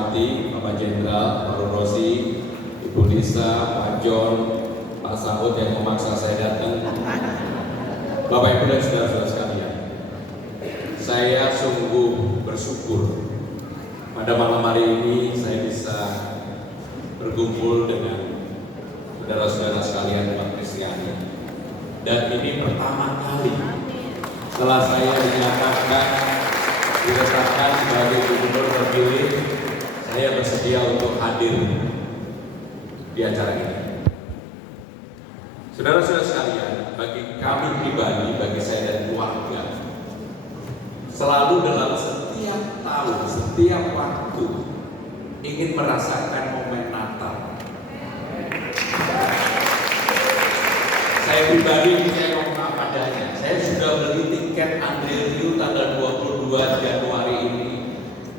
hormati Bapak Jenderal Faru Rozi, Ibu Lisa, Pak John, Pak Saud yang memaksa saya datang, Bapak Ibu dan saudara-saudara sekalian, saya sungguh bersyukur pada malam hari ini saya bisa berkumpul dengan saudara-saudara sekalian umat Kristiani. Dan ini pertama kali setelah saya ditetapkan sebagai gubernur terpilih, saya bersedia untuk hadir di acara ini. Saudara-saudara sekalian, bagi kami pribadi, bagi saya dan keluarga, selalu dalam setiap tahun, setiap waktu ingin merasakan momen Natal. Saya pribadi, saya ngomong apa adanya. Saya sudah beli tiket Andre Rieu tanggal 22 Januari ini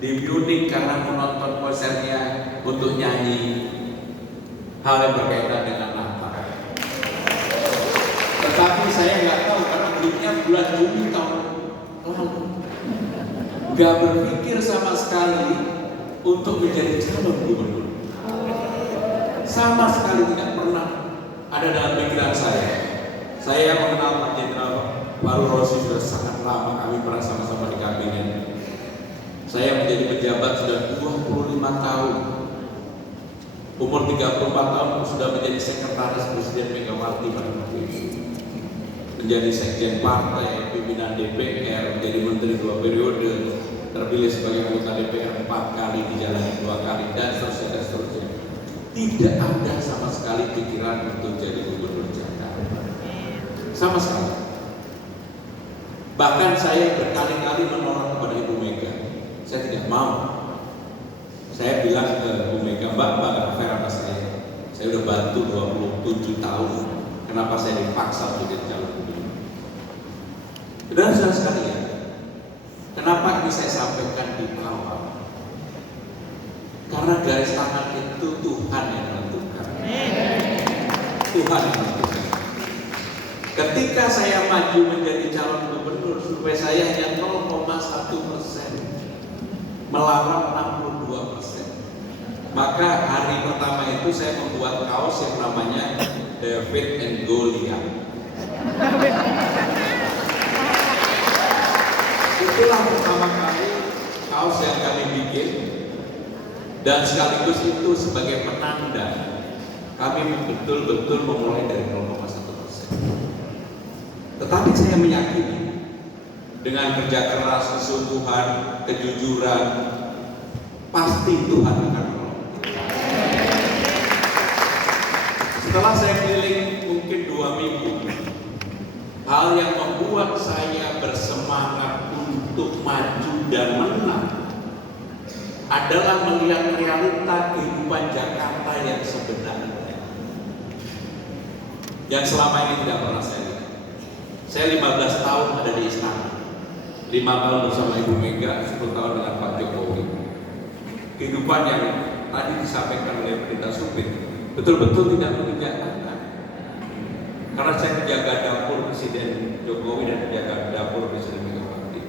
di Munich karena menonton konsernya untuk nyanyi hal yang berkaitan dengan Natal. Tetapi saya nggak tahu karena belinya bulan Juni tahun lalu. Nggak berpikir sama sekali untuk menjadi calon gubernur. Sama sekali tidak pernah ada dalam pikiran saya. Saya mengenal Pak Jenderal Faru Rozi sudah sangat lama, kami pernah sama-sama di kabinet. Saya menjadi pejabat sudah 25 tahun. Umur 34 tahun sudah menjadi sekretaris Presiden Megawati pada waktu itu. Menjadi sekjen partai, pimpinan DPR, menjadi menteri 2 periode, terpilih sebagai anggota DPR 4 kali, dijalani 2 kali, dan seterusnya. Tidak ada sama sekali pikiran untuk jadi gubernur Jakarta. Sama sekali. Bahkan saya berkali-kali menolak kepada Ibu Mega. Saya tidak mau. Saya bilang ke Ibu Mega, Mbak fair sama saya. Saya udah bantu 27 tahun. Kenapa saya dipaksa untuk jadi calon gubernur? Saudara-saudara sekalian, kenapa ini saya sampaikan di awal? Karena garis tangan itu Tuhan yang menentukan. Tuhan yang menentukan. Ketika saya maju menjadi calon gubernur, survei saya hanya 0,1%, melawan 62%. Maka hari pertama itu saya membuat kaos yang namanya David and Goliath. Itulah pertama kali kaos yang kami bikin, dan sekaligus itu sebagai penanda kami betul-betul memulai dari 0,1%. Tetapi saya meyakini dengan kerja keras, kesungguhan, kejujuran, pasti Tuhan akan menolong. Setelah saya keliling mungkin 2 minggu, hal yang membuat saya bersemangat untuk maju dan menang adalah melihat realita kehidupan Jakarta yang sebenarnya, yang selama ini tidak pernah saya lihat. Saya 15 tahun ada di istana, 5 tahun bersama Ibu Mega, 10 tahun dengan Pak Jokowi. Kehidupan yang tadi disampaikan oleh Pendeta Supit betul-betul tidak menginjakkan. Karena saya menjaga dapur Presiden Jokowi dan menjaga dapur Presiden Megawati.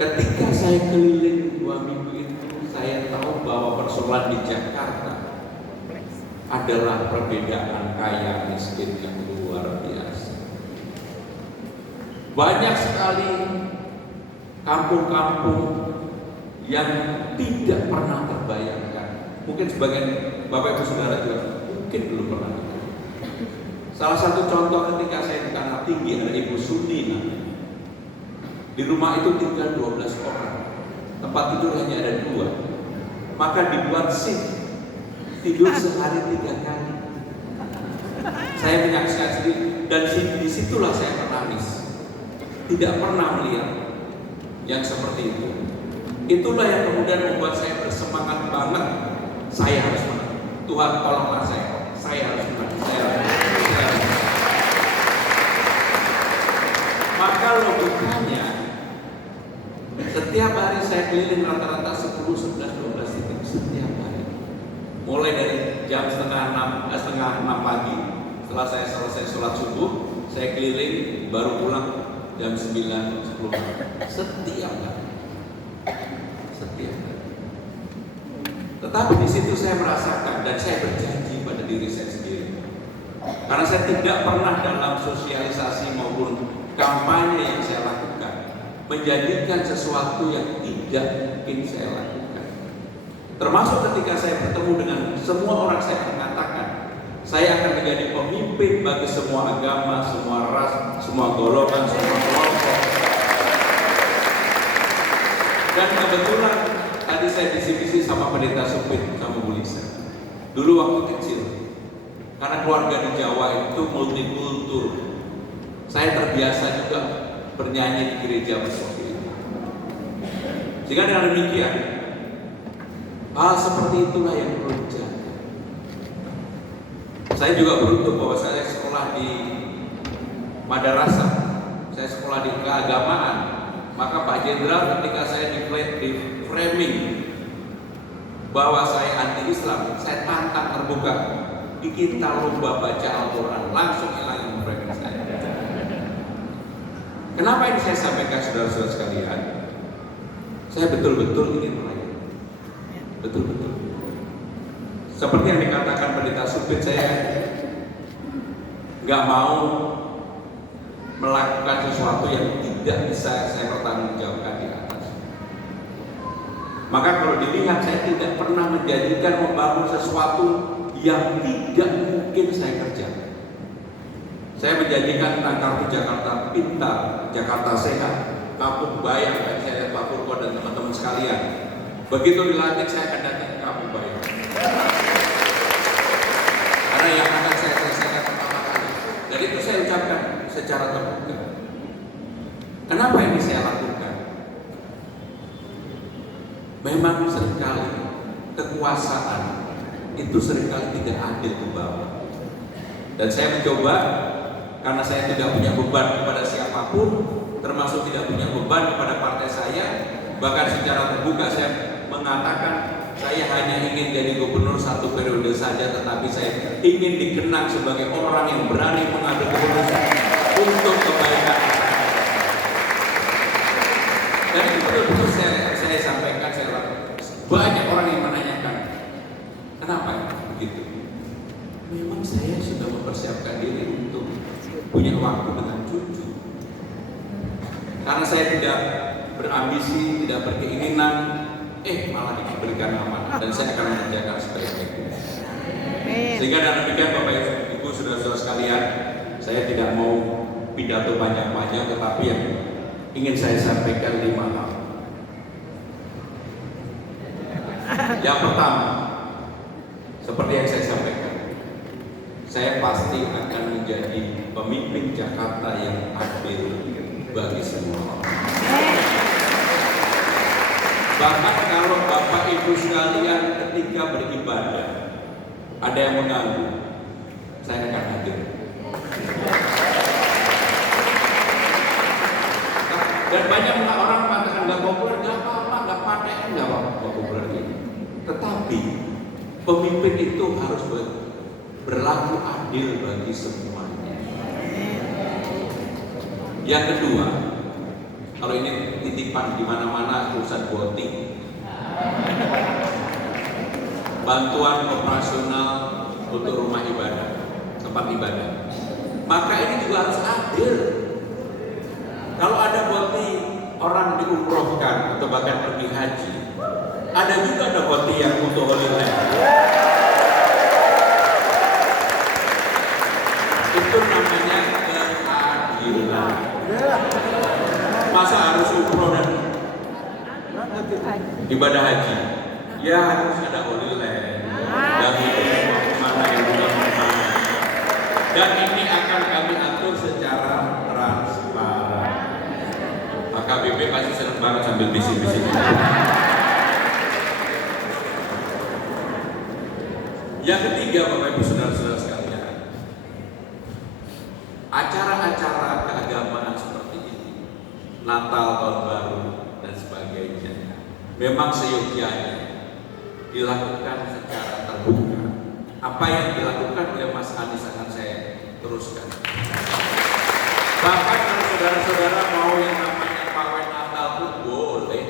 Ketika saya keliling 2 minggu itu, saya tahu bahwa persoalan di Jakarta adalah perbedaan kaya miskin yang luar biasa. Banyak sekali kampung-kampung yang tidak pernah terbayangkan. Mungkin sebagian Bapak Ibu Saudara juga mungkin belum pernah. Salah satu contoh ketika saya di Tanah Tinggi ada Ibu Suni namanya. Di rumah itu tinggal 12 orang. Tempat tidur hanya ada 2. Maka dibuat shift tidur sehari 3 kali. Saya menyaksikan sendiri dan disitulah saya menangis. Tidak pernah melihat yang seperti itu. Itulah yang kemudian membuat saya bersemangat banget. Saya harus menang. Tuhan tolonglah saya. Saya harus menang. Maka logikanya setiap hari saya keliling rata-rata 10, 11, 12 titik setiap hari. Mulai dari jam setengah 6 pagi, setelah saya selesai sholat subuh, saya keliling baru pulang jam 9, 10 malam. Setiap hari. Tetapi di situ saya merasakan dan saya berjanji pada diri saya sendiri. Karena saya tidak pernah dalam sosialisasi maupun kampanye yang saya lakukan menjadikan sesuatu yang tidak mungkin saya lakukan. Termasuk ketika saya bertemu dengan semua orang, saya mengatakan saya akan menjadi pemimpin bagi semua agama, semua ras, semua golongan, semua kelompok. Dan kebetulan tadi saya bisik-bisik sama pendeta Supit sama Bu Lisa. Dulu waktu kecil, karena keluarga di Jawa itu multikultur, saya terbiasa juga bernyanyi di gereja seperti itu. Sehingga dengan demikian, hal seperti itulah yang perlu dijaga. Saya juga beruntung bahwa saya sekolah di madrasah, saya sekolah di keagamaan. Maka Pak Jenderal ketika saya di framing bahwa saya anti Islam, saya tantang terbuka. Kita lomba baca Al-Quran, langsung hilangin framing saya. Kenapa ini saya sampaikan saudara-saudara sekalian? Saya betul-betul ingin melayani. Betul-betul. Seperti yang dikatakan pendeta Supit, saya nggak mau melakukan sesuatu yang tidak bisa saya pertanggungjawabkan di atas. Maka kalau dilihat, saya tidak pernah menjanjikan membangun sesuatu yang tidak mungkin saya kerjakan. Saya menjanjikan tentang kartu Jakarta Pintar, Jakarta Sehat, Kampung Bayang, dan saya lihat Pak Purko dan teman-teman sekalian. Begitu dilantik, saya akan datang ke Kampung Bayang. Karena yang akan saya selesaikan pertama kali. Dan itu saya ucapkan secara terbuka. Kenapa ini saya lakukan? Memang seringkali kekuasaan itu seringkali tidak adil ke bawah. Dan saya mencoba, karena saya tidak punya beban kepada siapapun, termasuk tidak punya beban kepada partai saya, bahkan secara terbuka saya mengatakan saya hanya ingin jadi gubernur 1 periode saja, tetapi saya ingin dikenang sebagai orang yang berani mengambil keputusan untuk kebaikan. Dan itu betul-betul saya sampaikan, saya lakukan. Banyak orang yang menanyakan, kenapa begitu? Memang saya sudah mempersiapkan diri untuk punya waktu dengan cucu. Karena saya tidak berambisi, tidak berkeinginan, malah diberikan amanah dan saya akan mengerjakan sebaik-baiknya. Sehingga dengan demikian Bapak Ibu saudara-saudara sekalian, saya tidak mau pidato panjang-panjang, tetapi yang ingin saya sampaikan 5 hal. Yang pertama, seperti yang saya sampaikan, saya pasti akan menjadi pemimpin Jakarta yang adil bagi semua orang. Bahkan kalau Bapak Ibu sekalian ketika beribadah ada yang mengganggu, saya akan hadir. Dan banyak orang mengatakan nggak populer, nggak apa-apa, nggak pakai, nggak apa-apa populer ini. Tetapi pemimpin itu harus berlaku adil bagi semuanya. Yang kedua, kalau ini titipan di mana-mana urusan voting, bantuan operasional untuk rumah ibadah, tempat ibadah, maka ini juga harus adil. Kalau ada voting orang diumrohkan atau bahkan pergi haji, ada juga ada voting yang untuk Holy Land. Itu namanya keadilan. Masa harus umroh dan ibadah haji? Ya harus ada Holy Land. Dan itu semua kemana yang sudah kemana. Dan ini akan kami atur secara transparan. Maka BB pasti senang banget sambil bisik-bisik. Yang ketiga, Bapak Ibu saudara-saudara sekalian, acara-acara keagamaan seperti ini, Natal, Tahun Baru, dan sebagainya, memang seyogyanya dilakukan secara terbuka. Apa yang dilakukan oleh Mas Anies akan saya teruskan. Bahkan kalau saudara-saudara mau yang namanya pawai Natal pun boleh.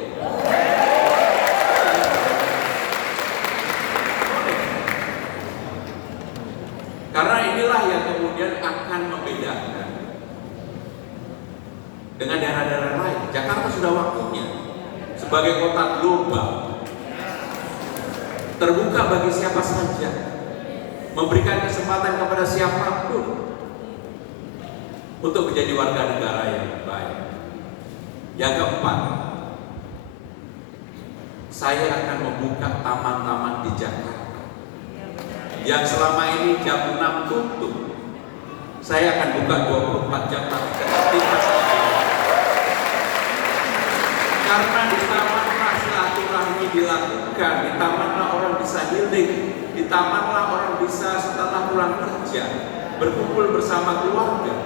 sebagai kota global, terbuka bagi siapa saja, memberikan kesempatan kepada siapapun untuk menjadi warga negara yang baik. Yang keempat, saya akan membuka taman-taman di Jakarta yang selama ini jam 6 tutup. Saya akan buka 24 jam ketika karena di tamanlah silaturahmi dilakukan, di tamanlah orang bisa healing, di tamanlah orang bisa setelah pulang kerja berkumpul bersama keluarga.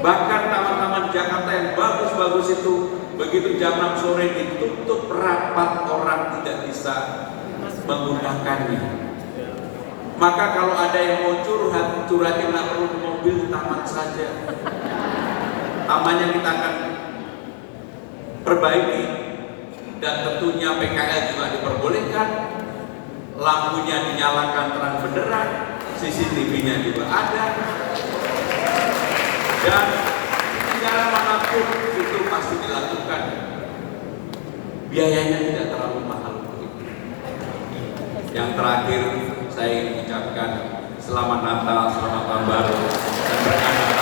Bahkan taman-taman Jakarta yang bagus-bagus itu begitu jam 6 sore ditutup rapat, orang tidak bisa menggunakannya. Maka kalau ada yang mau curhatnya nggak perlu di mobil, di taman saja. Tamannya kita akan perbaiki, dan tentunya PKL juga diperbolehkan, lampunya dinyalakan terang benderang, CCTV-nya juga ada, dan negara manapun itu pasti dilakukan. Biayanya tidak terlalu mahal untuk itu. Yang terakhir, saya ingin mengucapkan selamat Natal, selamat tahun baru, dan berkah